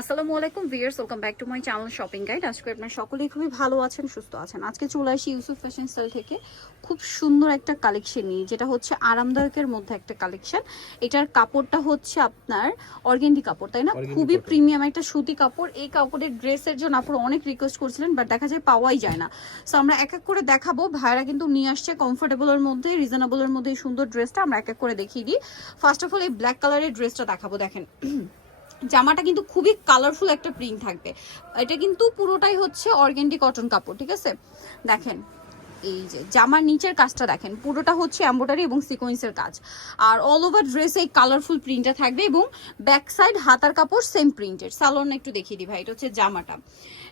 আসসালামু আলাইকুম viewers welcome back to my channel shopping guide. আজকে আপনার সকলেই খুবই ভালো আছেন সুস্থ আছেন। আজকে চলে আসি ইউসুফ ফ্যাশন স্টাইল থেকে খুব সুন্দর একটা কালেকশন নিয়ে যেটা হচ্ছে আরামদায়কের মধ্যে একটা কালেকশন। এটার কাপড়টা হচ্ছে আপনার অর্গেন্ডি কাপড় তাই না? খুবই প্রিমিয়াম একটা সুতি কাপড়। এই কাপড়ের ড্রেসের জন্য আপুর অনেক রিকোয়েস্ট করছিলেন বাট দেখা যায় পাওয়াই যায় না। সো আমরা এক এক করে দেখাবো। ভাইরা কিন্তু নিয়ে আসছে কমফোর্টেবলের মধ্যে রিজনেবলের মধ্যে এই সুন্দর ড্রেসটা আমরা এক এক করে দেখিয়ে দিই। ফার্স্ট অফ অল এই ব্ল্যাক কালারের ড্রেসটা দেখাবো দেখেন। জামাটা কিন্তু খুবই কালারফুল একটা প্রিন্ট থাকবে। এটা কিন্তু পুরোটাই হচ্ছে অর্গেন্ডি কটন কাপড়, ঠিক আছে? দেখেন, এই যে জামার নিচের কাজটা দেখেন, পুরোটা হচ্ছে এম্ব্রয়ডারি এবং সিকোয়েন্সের কাজ। আর অল ওভার ড্রেসে এই কালারফুল প্রিন্টটা থাকবে এবং ব্যাক সাইড হাতার কাপড় সেম প্রিন্টের সালোন একটু দেখিয়ে দিই ভাই, এটা হচ্ছে জামাটা।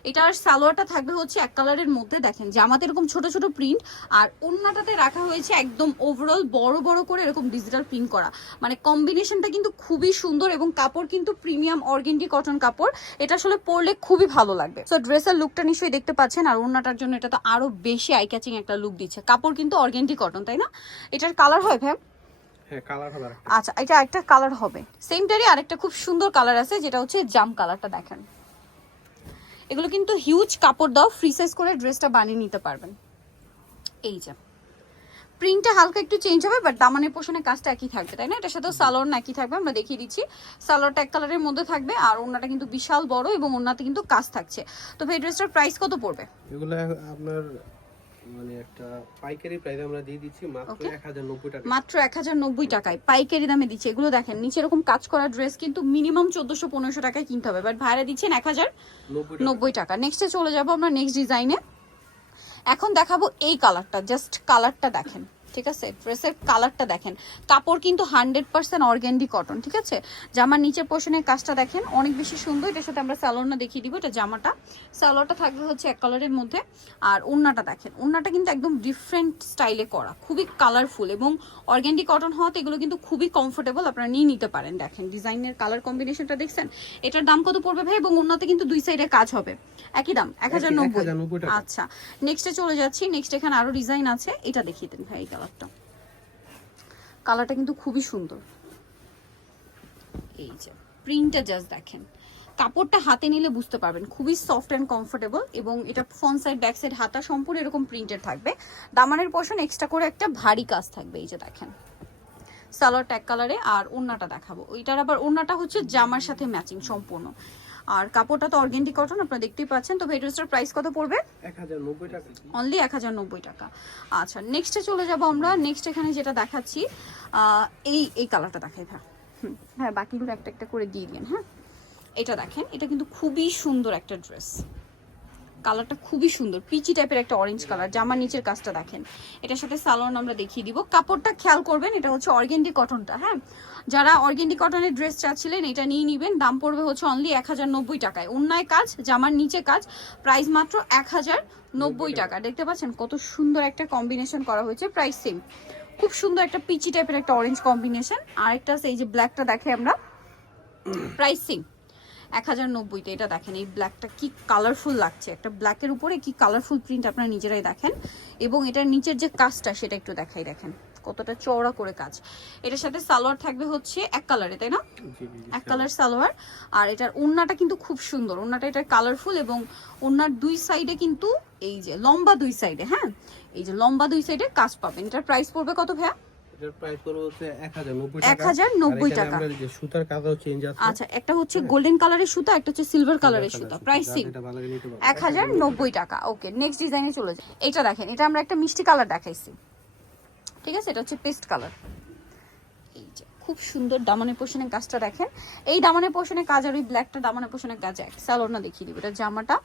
এটার সালোয়ারটা থাকবে হচ্ছে এক কালারের মধ্যে দেখেন জামাতে এরকম ছোট ছোট প্রিন্ট আর ওন্নাটাতে রাখা হয়েছে একদম ওভারঅল বড় বড় করে এরকম ডিজিটাল প্রিন্ট করা। মানে কম্বিনেশনটা কিন্তু খুবই সুন্দর এবং কাপড় কিন্তু প্রিমিয়াম অর্গেন্ডি কটন কাপড় এটা আসলে পরলে খুবই ভালো লাগবে। সো ড্রেসের লুকটা নিশ্চয়ই দেখতে পাচ্ছেন আর ওন্নাটার জন্য এটা তো আরও বেশি আই ক্যাচিং একটা লুক দিচ্ছে। কাপড় কিন্তু অর্গেন্ডি কটন তাই না? এটার কালার হয় ভাই আরেকটা। আচ্ছা এটা একটা কালার হবে। সেমটারই আরেকটা খুব সুন্দর কালার আছে যেটা হচ্ছে জাম কালারটা দেখেন। এগুলো কিন্তু হিউজ কাপড় দাও ফ্রি সাইজ করে ড্রেসটা বানিয়ে নিতে পারবেন। এই যে। প্রিন্টটা হালকা একটু চেঞ্জ হবে বাট দামানের পোষণে কাজটা একই থাকবে, তাই না? এটার সাথে সালোয়ার একই থাকবে, আমরা দেখিয়ে দিচ্ছি। সালোয়ারটা এক কালারের মধ্যে থাকবে, আর ওনাটা কিন্তু বিশাল বড় এবং ওনাতে কিন্তু কাজ থাকছে। তো এই ড্রেসটার প্রাইস কত পড়বে? এগুলো আপনার মানে একটা পাইকারি প্রাইস আমরা দিয়ে দিচ্ছি মাত্র Okay. এক হাজার নব্বই টাকা মাত্র এক হাজার নব্বই টাকায়। পাইকারি দামে দিচ্ছে। এগুলো দেখেন নিচে এরকম কাজ করা ড্রেস কিন্তু মিনিমাম চোদ্দশো পনেরোশো টাকায় কিনতে হবে। বাট ভাইরা দিচ্ছেন এক হাজার নব্বই টাকা। নব্বই টাকা নেক্সটে চলে যাব আমরা নেক্সট ডিজাইনে এখন দেখাবো এই কালারটা জাস্ট কালারটা দেখেন। ঠিক আছে? ড্রেসের কালারটা দেখেন। কাপড় কিন্তু হান্ড্রেড পার্সেন্ট অর্গ্যান্ডি কটন ঠিক আছে? জামার নিচের পোর্শনের কাজটা দেখেন অনেক বেশি সুন্দর। এটার সাথে আমরা স্যালোয়ারটা দেখিয়ে দিব এটা জামাটা। স্যালোয়ারটা থাকবে হচ্ছে এক কালারের মধ্যে। আর ওড়নাটা দেখেন ওড়নাটা কিন্তু একদম ডিফারেন্ট স্টাইলে করা খুবই কালারফুল এবং অর্গ্যান্ডি কটন হওয়াতে এগুলো কিন্তু খুবই কমফোর্টেবল আপনারা নিয়ে নিতে পারেন। দেখেন ডিজাইনের কালার কম্বিনেশনটা দেখছেন? এটার দাম কত পড়বে ভাই? এবং ওড়নাতে কিন্তু দুই সাইডে কাজ হবে। একই দাম এক হাজার নব্বই। আচ্ছা নেক্সটে চলে যাচ্ছি। নেক্সট এখানে আরও ডিজাইন আছে। এটা দেখিয়ে দেন ভাই এই কালারটা। কালারটা কিন্তু খুবই সুন্দর। এই যে প্রিন্টটা জাস্ট দেখেন। কাপড়টা হাতে নিলে বুঝতে পারবেন, খুবই সফট অ্যান্ড কমফোর্টেবল এবং এটা ফ্রন্ট সাইড ব্যাক সাইড হাতা সম্পূর্ণ এরকম প্রিন্টেড থাকবে। দামানের পোর্শন এক্সট্রা করে একটা ভারী কাজ থাকবে, এই যে দেখেন। সালোয়ার ট্যাগ কালারে আর ওড়নাটা দেখাবো। ওইটার আবার ওড়নাটা হচ্ছে জামার সাথে ম্যাচিং সম্পূর্ণ। আর কাপড়টা তো অর্গেন্ডি কটন আপনারা দেখতেই পাচ্ছেন। তো ভেড্রেসটার প্রাইস কত পড়বে? অনলি এক হাজার নব্বই টাকা। আচ্ছা নেক্সটে চলে যাব আমরা। নেক্সট এখানে যেটা দেখাচ্ছি এই এই কালারটা দেখাই হ্যাঁ হুম, হ্যাঁ বাকিগুলো একটা একটা করে দিয়ে দিন হ্যাঁ। এটা দেখেন এটা কিন্তু খুবই সুন্দর একটা ড্রেস কালারটা খুবই সুন্দর পিচি টাইপের একটা অরেঞ্জ কালার জামার নিচের কাজটা দেখেন। এটার সাথে সালোয়ার আমরা দেখিয়ে দিব। কাপড়টা খেয়াল করবেন এটা হচ্ছে অর্গেন্ডি কটনটা হ্যাঁ? যারা অর্গেন্ডি কটনের ড্রেস চাচ্ছিলেন এটা নিয়ে নিবেন। দাম পড়বে হচ্ছে অনলি এক হাজার নব্বই টাকায়। অন্যায় কাজ জামার নিচে কাজ প্রাইস মাত্র এক হাজার নব্বই টাকা। দেখতে পাচ্ছেন কত সুন্দর একটা কম্বিনেশন করা হয়েছে প্রাইস সেম খুব সুন্দর একটা পিচি টাইপের একটা অরেঞ্জ কম্বিনেশন আরেকটা এই যে ব্ল্যাকটা দেখে আমরা। প্রাইস সেম এক হাজার নব্বইতে এটা দেখেন এই ব্ল্যাকটা কি কালারফুল লাগছে। একটা ব্ল্যাকের উপরে কি কালারফুল প্রিন্ট আপনারা নিজেরাই দেখেন। এবং এটার নিচের যে কাজটা সেটা একটু দেখাই দেখেন কতটা চওড়া করে কাজ। এটার সাথে সালোয়ার থাকবে হচ্ছে এক কালারে তাই না? এক কালার সালোয়ার। আর এটার ওড়নাটা কিন্তু খুব সুন্দর ওড়নাটা এটা কালারফুল এবং ওড়নার দুই সাইডে কিন্তু এই যে লম্বা দুই সাইডে হ্যাঁ? এই যে লম্বা দুই সাইডে কাজ পাবেন। এটার প্রাইস পড়বে কত ভাইয়া? এটার প্রাইস পড়বে হচ্ছে এক হাজার নব্বই 1090 টাকা আর টাকা। আমরা যে সুতার কাজও চেঞ্জ আছে। আচ্ছা একটা হচ্ছে গোল্ডেন কালারের সুতা একটা হচ্ছে সিলভার কালারের সুতা। প্রাইস টাকা। ওকে নেক্সট ডিজাইনে চলে এটা দেখেন এটা আমরা একটা মিষ্টি কালার দেখাইছি। ঠিক আছে এটা হচ্ছে পেস্ট কালার এই যে খুব সুন্দর দামানের পোষণের কাজটা দেখেন। এই দামানের পোষণের কাজ আর ওই ব্ল্যাকটা দামানের পোষণের কাজ এক। সালোয়ারটা দেখিয়ে দিব। এটা জামাটা।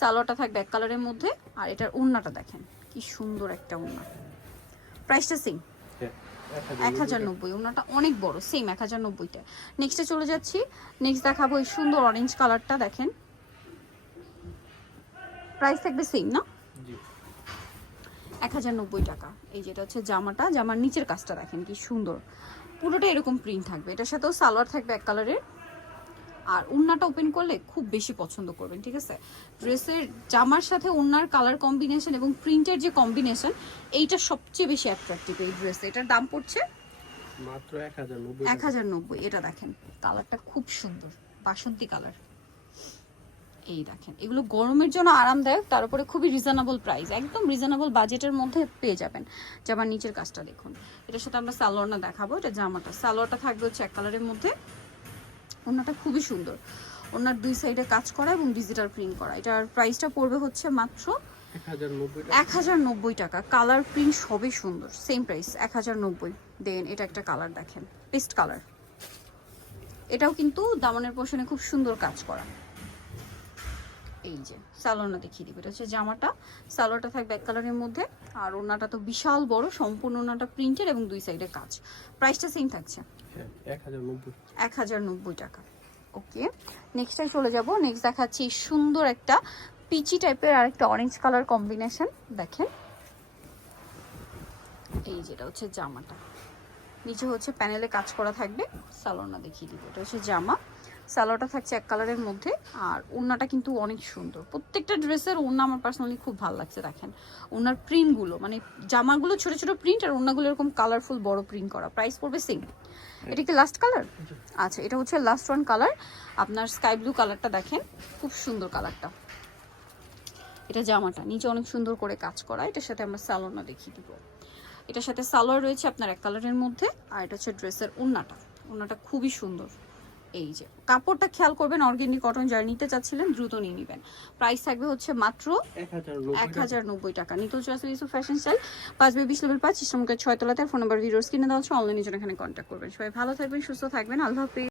সালোয়ারটা থাকবে এক কালারের মধ্যে। আর এটার ওড়নাটা দেখেন কি সুন্দর একটা ওড়না। প্রাইসটা হ্যাঁ, এক হাজার নব্বই ওনাটা অনেক বড় সেম এক হাজার নব্বইটা। নেক্সটে চলে যাচ্ছি নেক্সট দেখাবো এই সুন্দর অরেঞ্জ কালারটা দেখেন। প্রাইস থাকবে সেম না? জি। এক হাজার নব্বই টাকা। এই যেটা হচ্ছে জামাটা জামার নিচের কাজটা দেখেন কি সুন্দর। পুরোটা এরকম প্রিন্ট থাকবে। এটার সাথেও সালোয়ার থাকবে এক কালারের আর উন্নাটা ওপেন করলে খুব বেশি পছন্দ করবেন ঠিক আছে? ড্রেসের জামার সাথে উন্নার কালার কম্বিনেশন এবং প্রিন্টের যে কম্বিনেশন এইটা সবচেয়ে বেশি অ্যাট্রাকটিভ এই ড্রেস এটার দাম পড়ছে মাত্র এক হাজার নব্বই এটা দেখেন কালারটা খুব সুন্দর বাসন্তী কালার এই দেখেন এগুলো গরমের জন্য আরামদায়ক তার উপরে খুবই রিজনেবল প্রাইস একদম রিজনেবল বাজেটের মধ্যে পেয়ে যাবেন। জামার নিচের কাজটা দেখুন। এটার সাথে আমরা সালোয়ারটা দেখাবো এটা জামাটা সালোয়ারটা থাকবে হচ্ছে এক কালারের মধ্যে। ওনাটা খুবই সুন্দর। ওনার দুই সাইডে কাজ করা এবং ডিজিটাল প্রিন্ট করা। এটার প্রাইসটা পড়বে হচ্ছে মাত্র এক হাজার নব্বই টাকা। কালার প্রিন্ট সবই সুন্দর। সেম প্রাইস এক হাজার নব্বই। দেন এটা একটা কালার দেখেন পেস্ট কালার এটাও কিন্তু দামনের পোষণে খুব সুন্দর কাজ করা। এই যে সালোয়ারটা দেখিয়ে দিব। এটা হচ্ছে জামাটা। সালোয়ারটা থাকবে এক কালারের মধ্যে। আর ওনাটা তো বিশাল বড় সম্পূর্ণ ওনাটা প্রিন্টের এবং দুই সাইডে কাজ। প্রাইসটা সেম থাকছে? হ্যাঁ এক হাজার নব্বই। টাকা। ওকে নেক্সটে চলে যাব। নেক্সট দেখাচ্ছি সুন্দর একটা পিচি টাইপের আর একটা অরেঞ্জ কালার কম্বিনেশন দেখেন। এই যেটা হচ্ছে জামাটা। নিচে হচ্ছে প্যানেলে কাজ করা থাকবে। সালোনা দেখিয়ে দিব। এটা হচ্ছে জামা। সালোয়ারটা থাকছে এক কালারের মধ্যে আর ওড়নাটা কিন্তু অনেক সুন্দর। প্রত্যেকটা ড্রেসের ওড়না আমার পার্সোনালি খুব ভালো লাগছে দেখেন। ওনার প্রিন্টগুলো মানে জামাগুলো ছোট ছোট প্রিন্ট আর ওড়নাগুলো এরকম কালারফুল বড় প্রিন্ট করা প্রাইস পড়বে সেম এটা কি লাস্ট কালার আচ্ছা এটা হচ্ছে লাস্ট ওয়ান কালার আপনার স্কাই ব্লু কালারটা দেখেন খুব সুন্দর কালারটা এটা জামাটা নিচে অনেক সুন্দর করে কাজ করা এটার সাথে আমরা সালোয়ারটা দেখিয়ে দিব। এটার সাথে সালোয়ার রয়েছে আপনার এক কালারের মধ্যে আর এটা হচ্ছে ড্রেসের ওন্নাটা ওন্নাটা খুবই সুন্দর। এই যে কাপড়টা খেয়াল করবেন অর্গেনিক কটন যারা নিতে চাচ্ছিলেন দ্রুত নিয়ে নেবেন। প্রাইস থাকবে হচ্ছে মাত্র এক হাজার নব্বই টাকা। নিতে হচ্ছে টাকা। নিতল চুয়াশি ইউসুফ ফ্যাশন স্টাইল পাঁচ বাই বিশ লেভেল পাঁচ ইসলামকে ছয় তলাতে ফোন নাম্বার ভিডিওস কিনে দেওয়া হচ্ছে অনলাইনে জন্য এখানে কন্ট্যাক্ট করবেন। সবাই ভালো থাকবেন সুস্থ থাকবেন। আল্লাহ হাফিজ।